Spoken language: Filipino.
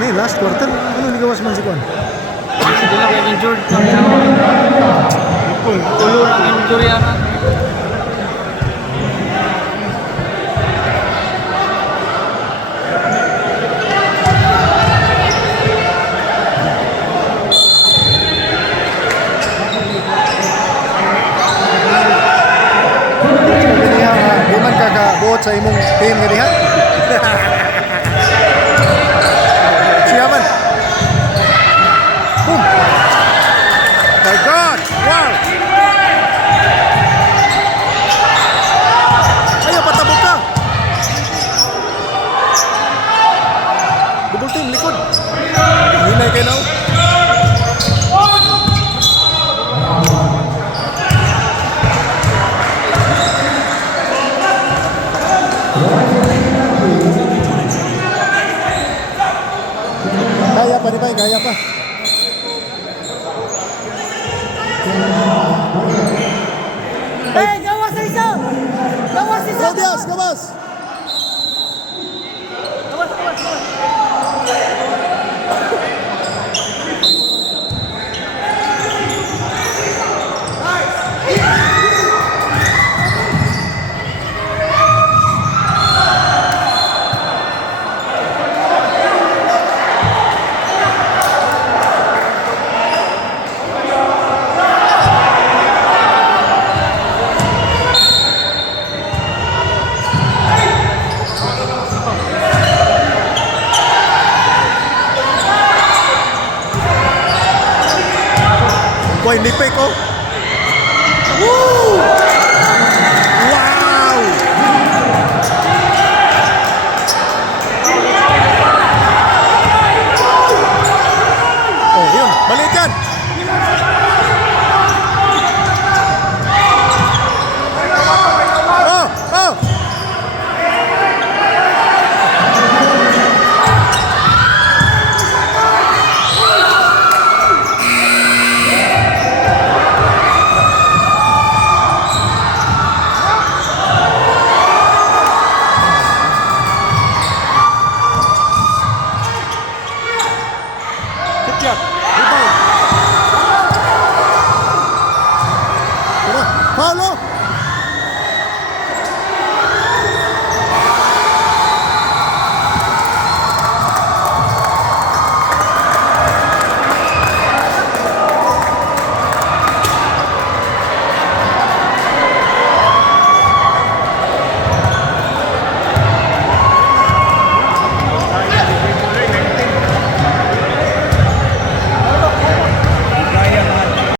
ini last quarter. Ano ni gawas man si Kwan? Sige lang yung injured. Ulo lang yung injury ana. Di man ka kabuot sa imong team nga diha. Siya man. Boom. My God! Wow! Ayaw, patabog ka! Double team, likod. Hinay kayo na. Gaya pa, di ba? Gaya pa. Eh, gawas isa! Gawas isa! Claudias, gawas! Boy, nipik oh. Woo! Wow! Oh, yun. Balik yan. Oh, oh. Good job. Rebound. Tara, follow!